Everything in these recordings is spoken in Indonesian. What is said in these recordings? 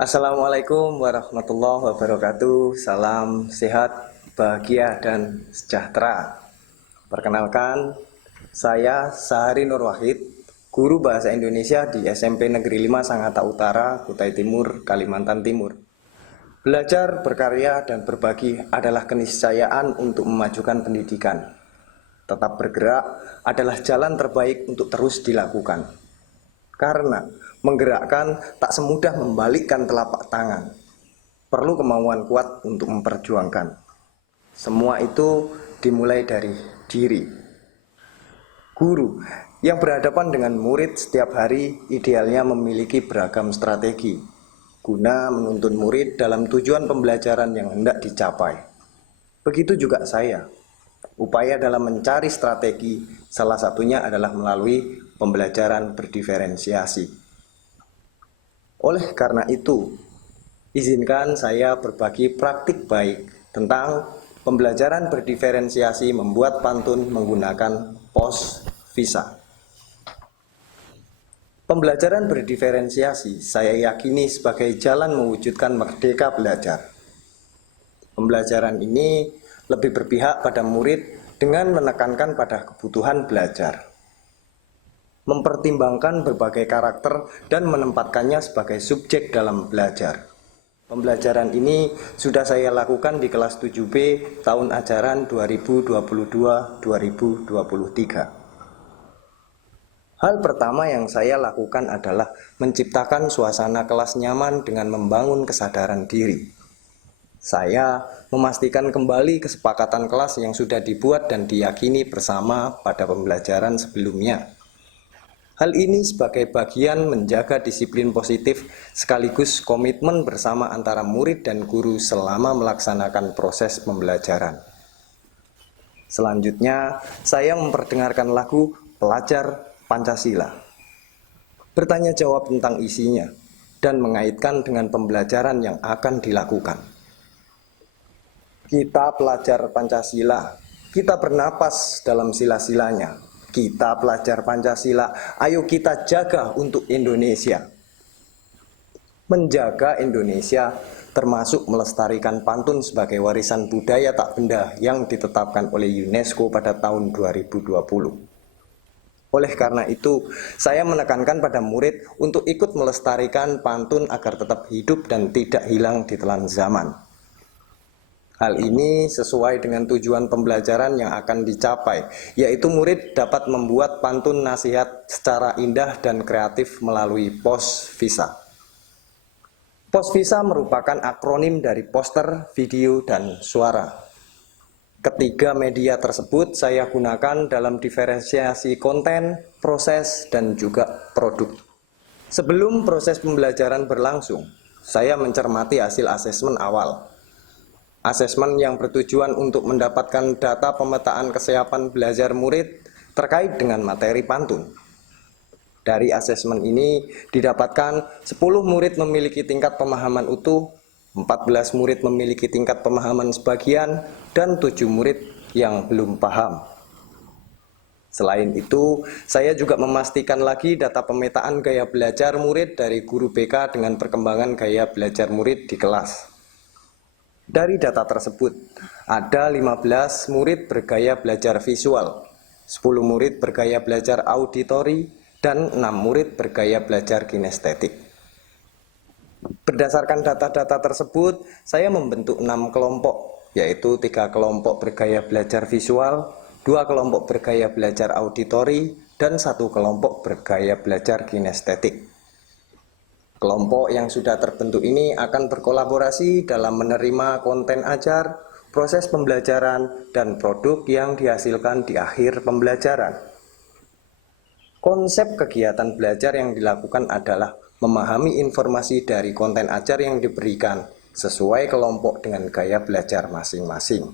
Assalamualaikum warahmatullahi wabarakatuh. Salam sehat, bahagia, dan sejahtera. Perkenalkan, saya Sahari Nur Wahid, guru Bahasa Indonesia di SMP Negeri 5 Sangatta Utara, Kutai Timur, Kalimantan Timur. Belajar, berkarya, dan berbagi adalah keniscayaan untuk memajukan pendidikan. Tetap bergerak adalah jalan terbaik untuk terus dilakukan. Karena menggerakkan tak semudah membalikkan telapak tangan. Perlu kemauan kuat untuk memperjuangkan. Semua itu dimulai dari diri. Guru yang berhadapan dengan murid setiap hari idealnya memiliki beragam strategi guna menuntun murid dalam tujuan pembelajaran yang hendak dicapai. Begitu juga saya. Upaya dalam mencari strategi salah satunya adalah melalui pembelajaran berdiferensiasi. Oleh karena itu, izinkan saya berbagi praktik baik tentang pembelajaran berdiferensiasi membuat pantun menggunakan pos visa. Pembelajaran berdiferensiasi saya yakini sebagai jalan mewujudkan merdeka belajar. Pembelajaran ini lebih berpihak pada murid dengan menekankan pada kebutuhan belajar, mempertimbangkan berbagai karakter dan menempatkannya sebagai subjek dalam belajar. Pembelajaran ini sudah saya lakukan di kelas 7B tahun ajaran 2022-2023. Hal pertama yang saya lakukan adalah menciptakan suasana kelas nyaman dengan membangun kesadaran diri. Saya memastikan kembali kesepakatan kelas yang sudah dibuat dan diyakini bersama pada pembelajaran sebelumnya. Hal ini sebagai bagian menjaga disiplin positif sekaligus komitmen bersama antara murid dan guru selama melaksanakan proses pembelajaran. Selanjutnya, saya memperdengarkan lagu Pelajar Pancasila. Bertanya jawab tentang isinya dan mengaitkan dengan pembelajaran yang akan dilakukan. Kita pelajar Pancasila, kita bernapas dalam sila-silanya. Kita pelajar Pancasila, ayo kita jaga untuk Indonesia. Menjaga Indonesia termasuk melestarikan pantun sebagai warisan budaya tak benda yang ditetapkan oleh UNESCO pada tahun 2020. Oleh karena itu, saya menekankan pada murid untuk ikut melestarikan pantun agar tetap hidup dan tidak hilang di telan zaman. Hal ini sesuai dengan tujuan pembelajaran yang akan dicapai, yaitu murid dapat membuat pantun nasihat secara indah dan kreatif melalui pos visa. Pos visa merupakan akronim dari poster, video, dan suara. Ketiga media tersebut saya gunakan dalam diferensiasi konten, proses, dan juga produk. Sebelum proses pembelajaran berlangsung, saya mencermati hasil asesmen awal. Asesmen yang bertujuan untuk mendapatkan data pemetaan kesiapan belajar murid terkait dengan materi pantun. Dari asesmen ini didapatkan 10 murid memiliki tingkat pemahaman utuh, 14 murid memiliki tingkat pemahaman sebagian, dan 7 murid yang belum paham. Selain itu, saya juga memastikan lagi data pemetaan gaya belajar murid dari guru BK dengan perkembangan gaya belajar murid di kelas. Dari data tersebut, ada 15 murid bergaya belajar visual, 10 murid bergaya belajar auditori, dan 6 murid bergaya belajar kinestetik. Berdasarkan data-data tersebut, saya membentuk 6 kelompok, yaitu 3 kelompok bergaya belajar visual, 2 kelompok bergaya belajar auditori, dan 1 kelompok bergaya belajar kinestetik. Kelompok yang sudah terbentuk ini akan berkolaborasi dalam menerima konten ajar, proses pembelajaran, dan produk yang dihasilkan di akhir pembelajaran. Konsep kegiatan belajar yang dilakukan adalah memahami informasi dari konten ajar yang diberikan sesuai kelompok dengan gaya belajar masing-masing.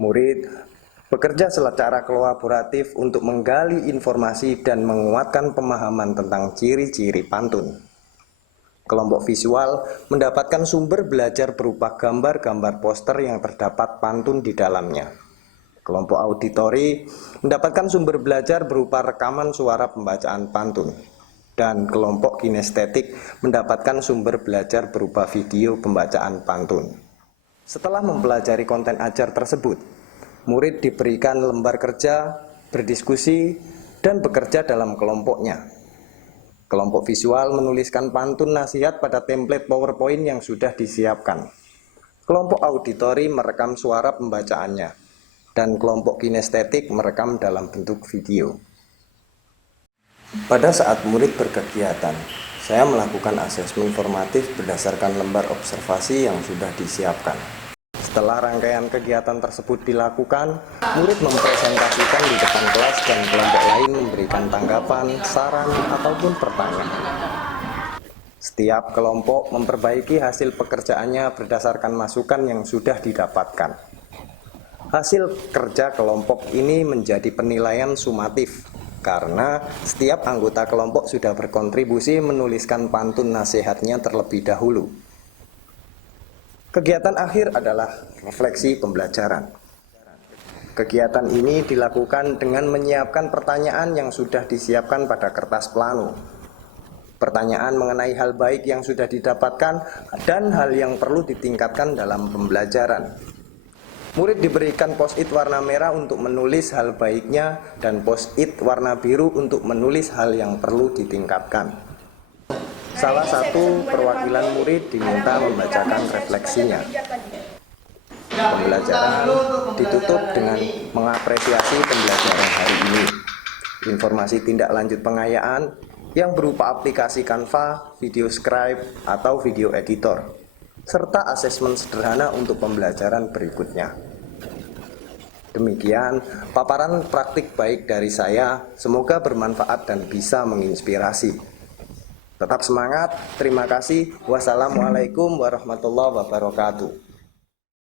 Murid bekerja secara kolaboratif untuk menggali informasi dan menguatkan pemahaman tentang ciri-ciri pantun. Kelompok visual mendapatkan sumber belajar berupa gambar-gambar poster yang terdapat pantun di dalamnya. Kelompok auditori mendapatkan sumber belajar berupa rekaman suara pembacaan pantun. dan kelompok kinestetik mendapatkan sumber belajar berupa video pembacaan pantun. Setelah mempelajari konten ajar tersebut, murid diberikan lembar kerja, berdiskusi, dan bekerja dalam kelompoknya. Kelompok visual menuliskan pantun nasihat pada template PowerPoint yang sudah disiapkan. Kelompok auditori merekam suara pembacaannya, dan kelompok kinestetik merekam dalam bentuk video. Pada saat murid berkegiatan, saya melakukan asesmen formatif berdasarkan lembar observasi yang sudah disiapkan. Setelah rangkaian kegiatan tersebut dilakukan, murid mempresentasikan di depan kelas dan kelompok lain memberikan tanggapan, saran, ataupun pertanyaan. Setiap kelompok memperbaiki hasil pekerjaannya berdasarkan masukan yang sudah didapatkan. Hasil kerja kelompok ini menjadi penilaian sumatif, karena setiap anggota kelompok sudah berkontribusi menuliskan pantun nasihatnya terlebih dahulu. Kegiatan akhir adalah refleksi pembelajaran. Kegiatan ini dilakukan dengan menyiapkan pertanyaan yang sudah disiapkan pada kertas plano. Pertanyaan mengenai hal baik yang sudah didapatkan dan hal yang perlu ditingkatkan dalam pembelajaran. Murid diberikan post-it warna merah untuk menulis hal baiknya dan post-it warna biru untuk menulis hal yang perlu ditingkatkan. Salah satu perwakilan murid diminta membacakan refleksinya. Pembelajaran ditutup dengan mengapresiasi pembelajaran hari ini. Informasi tindak lanjut pengayaan yang berupa aplikasi Canva, video scribe, atau video editor, serta asesmen sederhana untuk pembelajaran berikutnya. Demikian paparan praktik baik dari saya, semoga bermanfaat dan bisa menginspirasi. Tetap semangat, terima kasih. Wassalamualaikum warahmatullahi wabarakatuh.